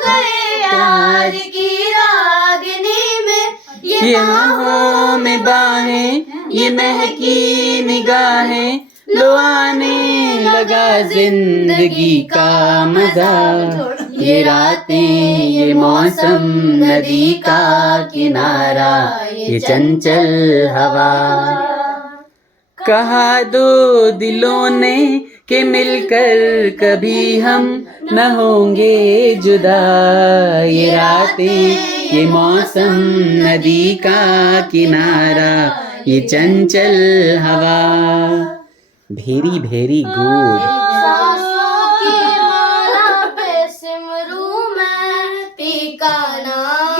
गए यार की रागिनी में, ये बाहों में बाहें, ये महकी निगाहें, लो आने लगा जिंदगी का मजा। ये रातें, ये मौसम, नदी का किनारा, ये चंचल हवा। कहा दो दिलों ने कि मिलकर कभी हम न होंगे जुदा। ये रातें, ये मौसम, नदी का किनारा, ये चंचल हवा। भेरी भेरी गुड। सांसों की माला पे सिमरू मैं पी का नाम,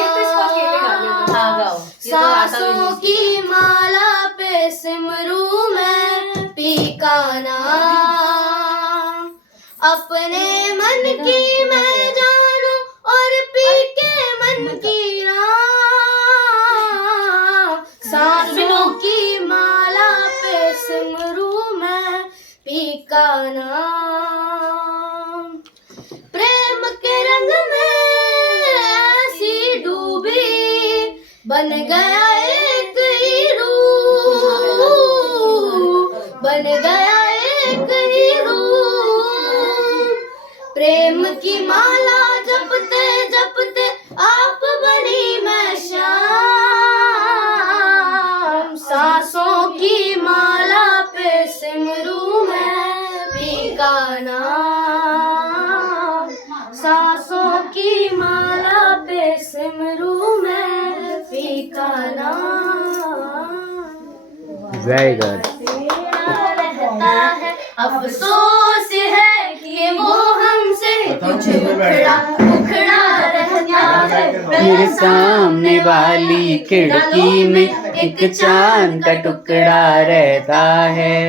सांसों की माला पे सिमरू मैं पी का नाम। अपने मन की मैं जानू और पी के मन की राम, सांसों की माला पे सिमरू मैं पी का नाम। प्रेम के रंग में ऐसी डूबी, बन गया एक ही रूप, बन गया एक ही रूप। प्रेम की माला जपते जपते आप बनी मैं श्याम, सांसों की माला पे सिमरू मैं पी का नाम, सांसों की माला पे सिमरू मैं पी का नाम। Very good. रहता है अफसोस है कि वो हमसे कुछ उखड़ा उखड़ा रहता है। मेरे सामने वाली खिड़की में एक चांद का टुकड़ा रहता है।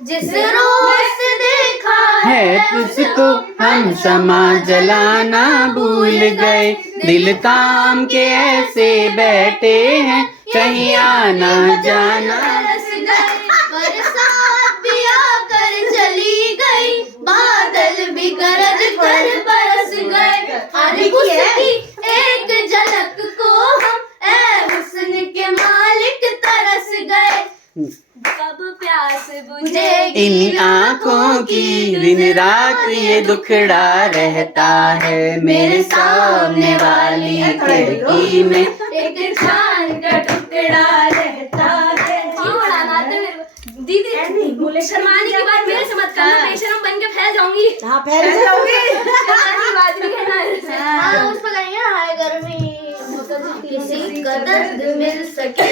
जिस रोज से देखा है तुझको हम शमा जलाना भूल गए, दिल काम के ऐसे बैठे हैं कहीं आना जाना। बरस गए, बरसात भी आकर चली गई, बादल भी गरज कर बरस गए। अरे उसकी एक झलक को हम ऐ हुस्न के मालिक तरस गए। कब प्यास बुझेगी इन आँखों की दिन रात ये दुखड़ा रहता है। मेरे सामने वाली खिड़की में एक चांद का टुकड़ा रहता है। दीदी शर्माने की बात मेरे से मत करना, बेशरम बन के फैल जाऊंगी। हाँ फैल जाओगे। बात नहीं कहना। हाँ उस पर कहेंगे हाय गर्मी, किसी का दर्द मिल सके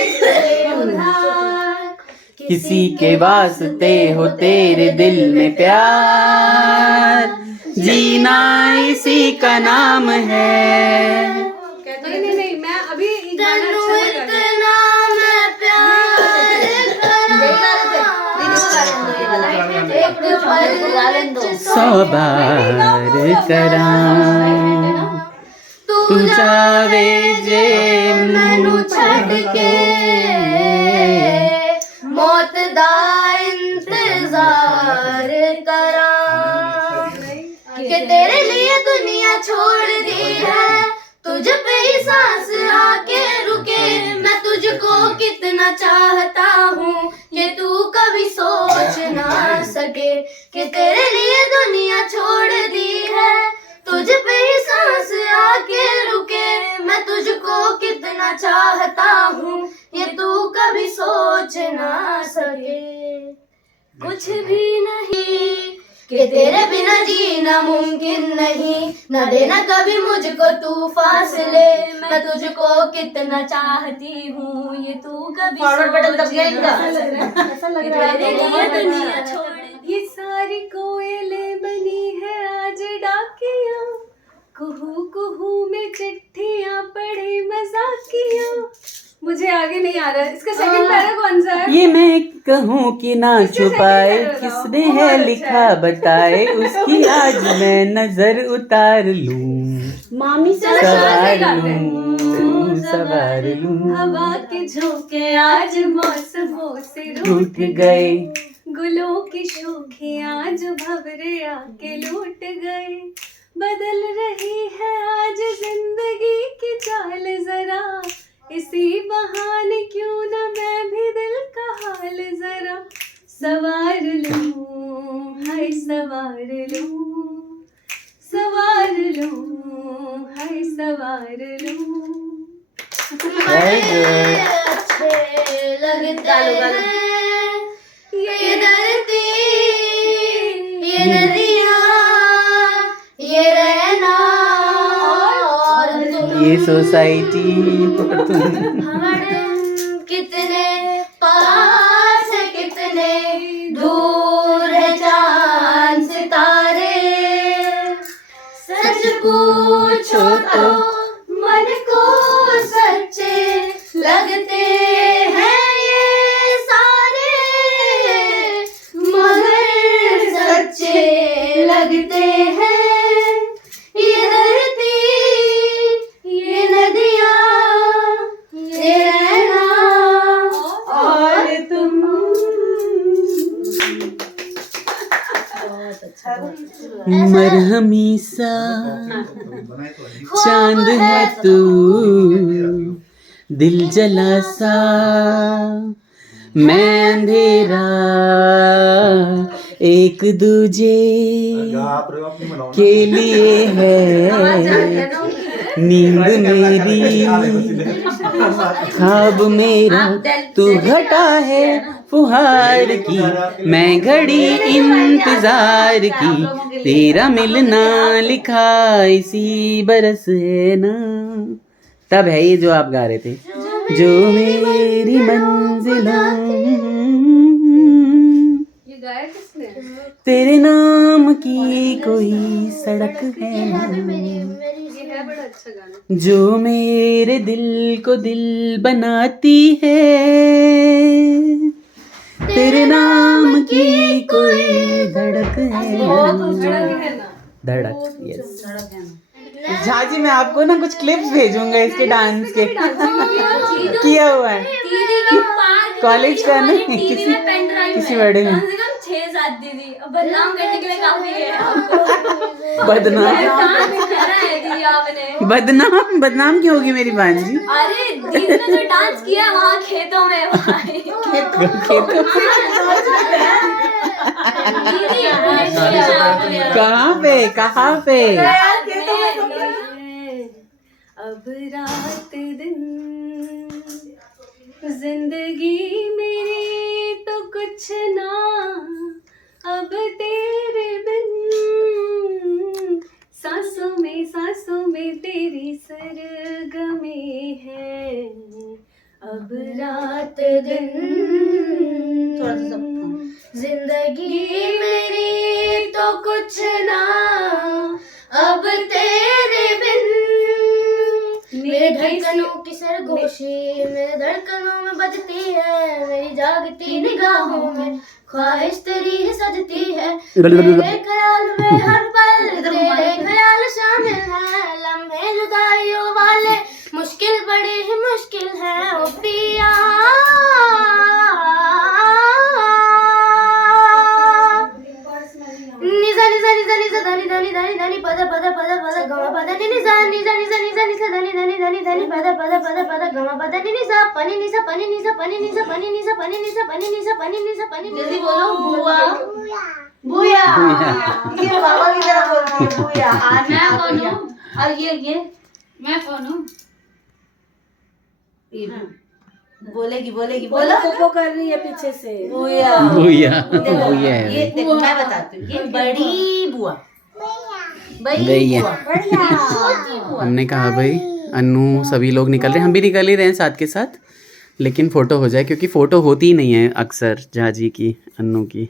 उधार, किसी के वास्ते हो तेरे दिल में प्यार, जीना इसी का नाम है। नहीं मैं अभी तन्नू इतना मैं प्यार सौ बार करां तू जावे जे मैनू छड़ के, मौत दा इंतजार करां कि तेरे लिए दुनिया छोड़ दी है, तुझ पे ही सांस आके रुके। मैं तुझको कितना चाहता हूँ ये तू कभी सोच ना सके, कि तेरे लिए दुनिया छोड़ दी है, तुझ पे ही सांस आके रुके। मैं तुझको कितना चाहता हूँ ये तू कभी सोच ना सके। कुछ भी नहीं कि तेरे बिना जीना मुमकिन नहीं, न देना कभी मुझको तू फासले। मैं तुझको कितना चाहती हूँ ये तू कभी सोच ना सके, तेरे लिए दुनिया छोड़। ये सारी कोयलें बनी है आज डाकिया, कुहू कुहू में चिट्ठियां पढ़े मजाकिया। मुझे आगे नहीं आ रहा है। इसका सेकंड पैरा कौन सा है? ये मैं कहूँ कि ना छुपाए, किसने है लिखा बताए, उसकी आज मैं नजर उतार लूं, मामी से सवार लूं, सवार लूं। हवा के झोंके आज मौसमों से रूठ गए, गुलों की शोखियां जो भंवरे आके लूट गए। बदल रही है आज जिंदगी की चाल जरा, इसी बहाने क्यों न मैं भी दिल का हाल जरा सवार लूं, हाय सवार लूं, सवार लूं, हाय सवार लूं। Very good. अच्छे लगते हैं ये धरती, ये नदियाँ, ये रहना और तुम। ये सोसाइटी हम कितने पास है, कितने दूर है चांद सितारे, सच पूछो तो मन को सच्चे लगते हैं ये सारे, मगर सच्चे लगते हैं ये धरती, ये नदियाँ, ये रहना और तुम। मरहमी सा चांद है तू, दिल जला सा मैं अंधेरा, एक दूजे के लिए है नींद मेरी, ख्वाब मेरा तू घटा है फुहार की, मैं घड़ी इंतजार की, तेरा मिलना लिखा इसी बरस है ना। तब है ये जो आप गा रहे थे, जो मेरी मंजिलों, ये गाया किसने? तेरे नाम की कोई सड़क है ना, ये है बड़ा अच्छा गाना। जो मेरे दिल को दिल बनाती है, तेरे नाम की कोई धड़क है ना। धड़क, यस। झाजी मैं आपको ना कुछ क्लिप्स भेजूंगा इसके डांस के, किया हुआ है कॉलेज का ना, किसी बर्थडे में 6-7 दीदी अब बदनाम करने के लिए काफी है। बदनाम बदनाम क्यों होगी मेरी भांजी? अरे दीदी ने जो डांस किया वहाँ खेतों में भाई, कहाँ पे कहाँ पे? अब रात दिन जिंदगी मेरी तो कुछ ना, अब तेरे बिन सांसों में तेरी सरगमे है। अब रात दिन जिंदगी मेरी तो कुछ ना, अब तेरे बिन मेरे धड़कनों की सरगोशी मेरे धड़कनों में बजती है, मेरी जागती निगाहों में ख्वाहिश तेरी ही सजती है, मेरे ख्याल में हर पल तेरे ख्याल शामिल है, लम्हे जुदाइयों वाले मुश्किल बड़े ही मुश्किल है ओ पिया। निजा निजा निजा निजा धनी धनी धनी धनी पद पद पद पद गमा पद नि निजा निजा निजा निजा निजा धनी धनी धनी धनी पद पद पद पद गमा पद नि निजा पनी निजा पनी निजा पनी निजा पनी निजा पनी निजा पनी निजा पनी निजा पनी। जल्दी बोलो बुआ बुया, ये बाबा की तरह बोलती है बुया। मैं कौन हूँ और ये मैं कौन हूँ? बोलेगी बोलेगी बोलो, पोपो कर रही है पीछे से। भूया भूया ये देखो मैं बताती हूँ, ये बड़ी बुआ, भैया। हमने कहा भाई अन्नू सभी लोग निकल रहे हैं, हम भी निकल ही रहे हैं साथ के साथ, लेकिन फोटो हो जाए क्योंकि फोटो होती ही नहीं है अक्सर झाजी की अन्नू की।